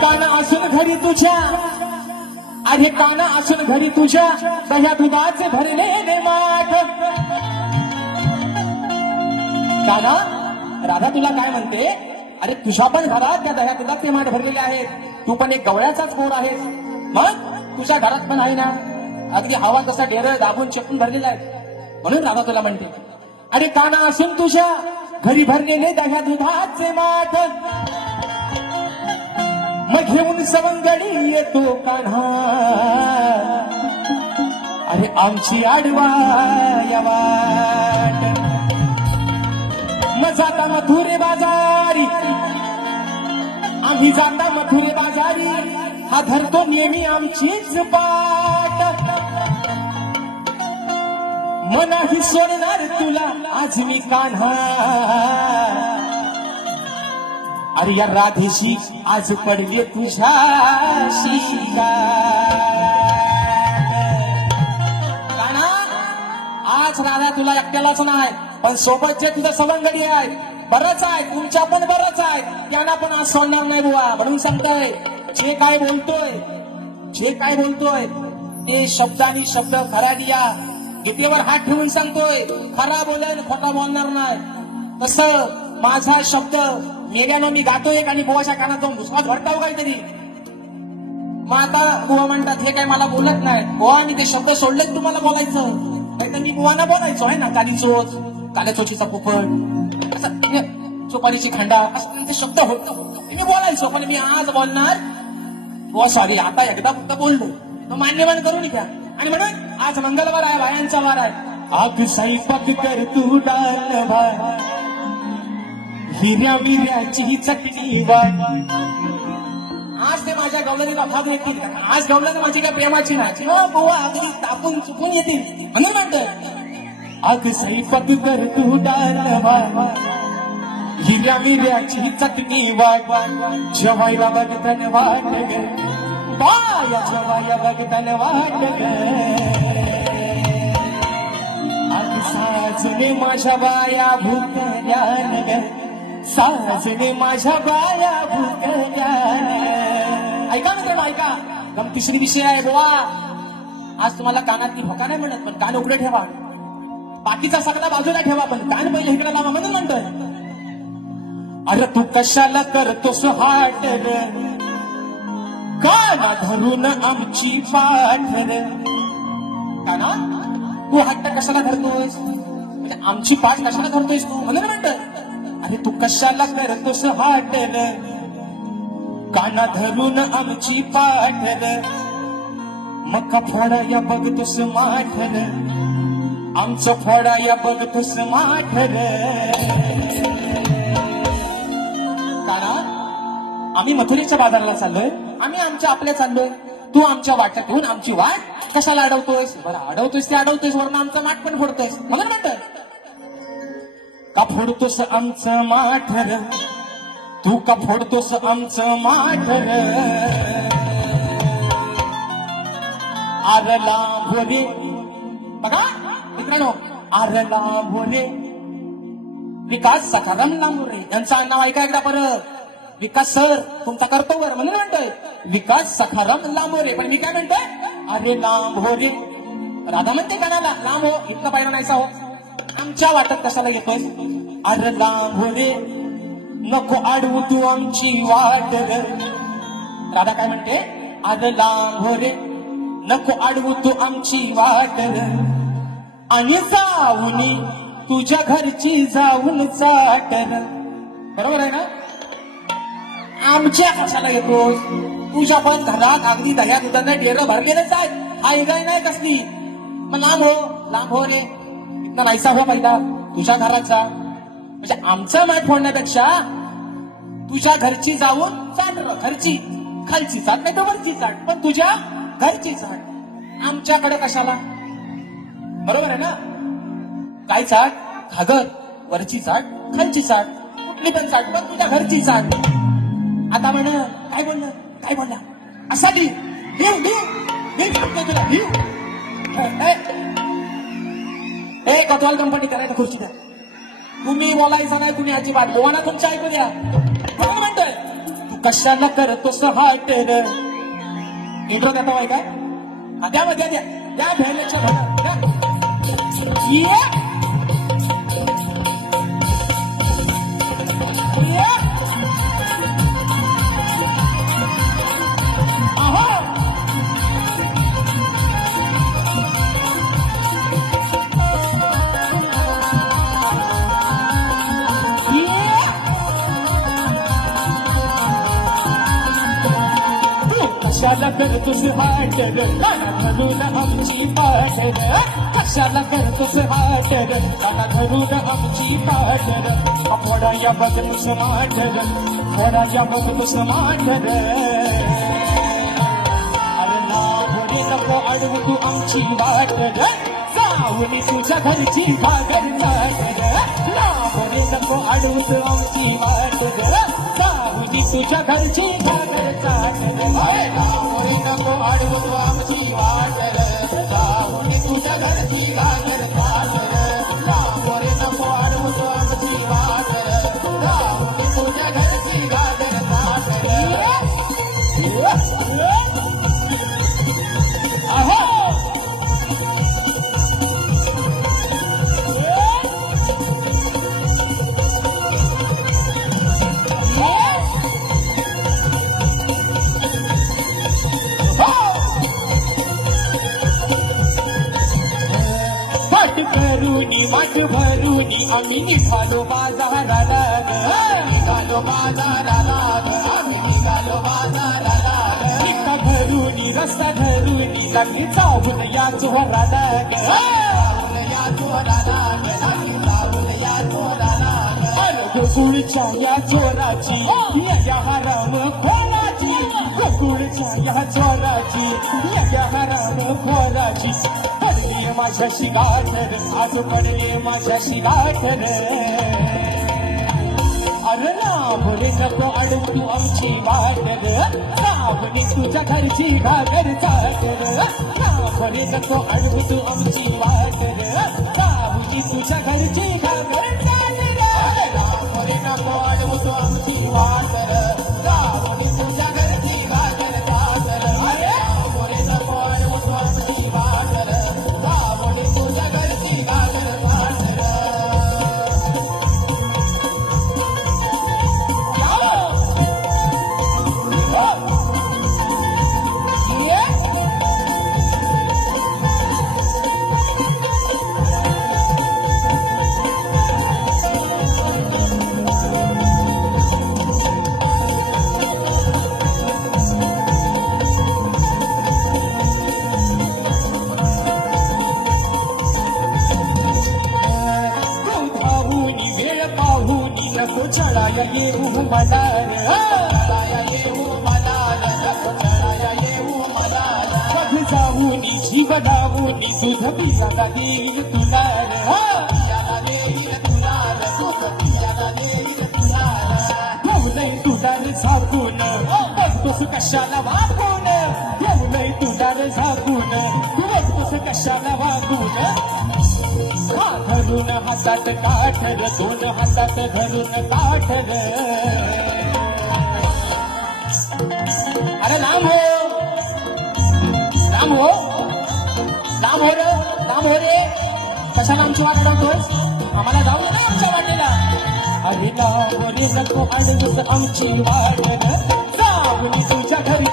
काना असून घरी तुझ्या, अरे काना असून घरी तुझ्या दह्या दुधाचे भरलेले माठ. काना, राधा तुला काय म्हणते, अरे तुझ्या पण घरात त्या दह्या दुधाचे माठ भरलेले आहेत. तू पण एक गवळ्याचाच पोर आहेस, मग तुझ्या घरात पण आहे ना अगदी हवा तसा डेर दाबून चेपून भरलेला आहे. म्हणून राधा तुला म्हणते, अरे काना असून तुझ्या घरी भरलेले दह्या दुधाचे माठ. मग घेऊन सवंगडी येतो कान्हा, अरे आमची आडवा या वाट. मग जाता मथुरे बाजारी, आम्ही जाता मथुरे बाजारी, हा धरतो नेहमी आमचीच पाट. मनाही सोडणार तुला आज मी कान्हा, अरे या राधेशी आज पडले तुझ्याशी कान्हा. आज राधा तुला एकट्यालाच नाही पण सोबत जे तुझं सवंगडी आहे बरंच आहे, तुमच्या पण बरंच आहे, त्यांना पण आज सोडणार नाही बुवा. म्हणून सांगतोय, जे काय बोलतोय ते शब्दानी शब्द खरा दिया. गीतेवर हात ठेवून सांगतोय, खरा बोलेन खोटा बोलणार नाही. तसं माझा शब्द मेल्यानं मी गातोय आणि बुवाच्या कानात जाऊन भुसकाच भरताव काहीतरी. मग आता बुवा म्हणतात हे काय मला बोलत नाही. बुवा मी ते शब्द सोडलेच तुम्हाला बोलायचं, नाही तर मी बुवाना बोलायचो आहे ना. काली चोच, काल्या चोचीचा पोपट, असं चोपारीची खंडा, असं ते शब्द होत मी बोलायचो. पण मी आज बोलणार बुवा सॉरी, आता एकदा फक्त बोललो तो मान्यवान करून घ्या. आणि म्हणून आज मंगळवार आहे, बायांचा वार आहे. आग स्वयंपाक कर तू डाल भात, हिऱ्या मिऱ्याची चटणी वाट. आज ते माझ्या गवळणीला भाग येतील, आज गवळण माझी काय प्रेमाची नाही, बुवा अगदी तापून चुकून येतील. म्हणून म्हणतोय, आग स्वयंपाक कर तू डाल भात, हिऱ्या मिऱ्याची चटणी वाट. जेवायला बघतन वाट ग बाया, जेवायला बघतन वाट ग. आज साजने माझ्या बाया भुकल्यान ग, साजने माझ्या बाया भुकल्यान. ऐका मित्रांनो, ऐका, गमतीशीर विषय आहे बुवा. आज तुम्हाला कानातली भोका नाही म्हणत, पण कान उघडे ठेवा. बाकीचा सगळा बाजूला ठेवा, पण कान पहिले इकडे लावा. म्हणून म्हणतोय, अरे तू कशाला करतोस हाट रे, काना धरून आमची पाठ रे. काना, तू हट्ट कशाला धरतोयस, म्हणजे आमची पाठ कशाला धरतोयस तू. म्हणून म्हणतोय, अरे तू कशाला करतोस हाट रे, काना धरून आमची पाठ रे. मका फोडाया बघतोस माठ रे, आमचं फोडाया बघतोस माठ रे. काना, आम्ही मथुरेच्या बाजाराला चाललोय, आम्ही आमच्या आपल्या चाललोय, तू आमच्या वाट्यात ठेवून आमची वाट कशाला अडवतोयस. बरं अडवतोयस ते अडवतोयस, वरून आमचं माठ पण फोडतोयस. म्हणून म्हणतोय, का फोडतोस आमचं माठ रे, तू का फोडतोस आमचं माठ रे. आरला भोरे, बघा मित्रांनो, आरला भोरे विकास सखाराम लांबोरे यांचं नाव ऐका एकदा परत. विकास सर तुमचा करतो वर. म्हणून म्हणतोय विकास सखाराम लांबोरे. पण मी काय म्हणतोय, अरे लांबोरे. राधा म्हणते कानाला, लांब हो, इतका पाहिला नाहीसा हो, आमच्या वाटत कशाला येतोय. अरे लांबोरे नको अडवू तू आमची वाट रे. राधा काय म्हणते, अरे लांबोरे नको अडवू तू आमची वाट रे. आणि जाऊनी तुझ्या घरची जाऊन चाट रे. बरोबर आहे ना. आमच्या कशाला येतोस, तुझ्या पण घरात अगदी दह्या दुधाने डेरं भरलेलंच आहे, आई गाय नाही कसली. मग लांब हो रे, इथं नाहीसा हो पहिला, तुझ्या घरात जा. म्हणजे आमचं माठ फोडण्यापेक्षा तुझ्या घरची जाऊन चाट. घरची खालची चाट नाही तर वरची चाट, पण तुझ्या घरची चाट. आमच्याकडे कशाला. बरोबर आहे ना. काय चाट, घागर, वरची चाट, खालची चाट, कुठली पण चाट, पण तुझ्या घरची चाट. आता म्हण काय बोलला असा कथवाल कंपनी करायचं खुर्ची द्या. तुम्ही बोलायचं नाही, तुम्ही अजिबात बोवाना तुमच्या ऐकू द्या. म्हणून म्हणतोय, तू कशाला करतोस हाट र इंट्रो देता बाई काय द्या मग द्या द्या भेलेच्या कशाला करतोस हाट र काना धरून आमची पाठ र कशाला करतोस हाट र काना धरून आमची पाठ र फोडा या बघतोस माठ र फोडा या बघतोस माठ र अरे नावडे नको अडवू तू आमची वाट र जाऊन तुझ्या घरची घागर चाट र नावडे नको अडवू तू आमची वाट र जाऊन तुझ्या घरची घागर चाट र नको अडवू तू आमची वाट र जाऊन तुझ्या घरची घागर चाट र नको अडवू तू आमची वाट र जाऊन तुझ्या घरची घागर चाट र अहो वाट भरूनी आम्ही निघालो बाजाराला निघालो बाजाराला आम्ही निघालो बाजाराला निघा धरूनी रस्ता धरूनी लागली चावून या चोराला या चोराला या चोराला गोकुळच्या या चोराची या हराम खोराची गोकुळच्या या चोराची या हराम खोराची पडली माझ्याशी गाठर आज पडली माझ्याशी गाठर अरे नाभरे नको अडवू तू आमची वाटर सावनी तुझ्या घरची घागर चाटर नाभरे नको अडवू तू आमची वाटर सावनी तुझ्या घरची घागर चाटर नाभरे नको अडवू तू आमची वाटर सावनी तुझ्या घरची घागर चाटर अरे नाभरे नको अडवू तू आमची वाटर सावनी तुझ्या घरची घागर चाटर नको चढाया येऊ मला चढाया येऊ मला नको चढाया येऊ मला बघ जाऊनी जीव लावूनी दूध पियाला देईल तुला पियाला देईल तुला दूध पियाला देईल तुला ठेवलंय तुला झाकून बघतोस कशाला वागून ठेवलंय तुला झाकून बघतोस कशाला वागून धरून हातात काठर दोन हातात धरून काठर अरे लांब हो लांब हो लांब हो रे लांब हो रे कशाला आमची वाट अडवतोस आम्हाला जाऊ दे आमच्या वाटेला अरे लांब रे नको अडवूस आमची वाट जाऊन तुझ्या घरी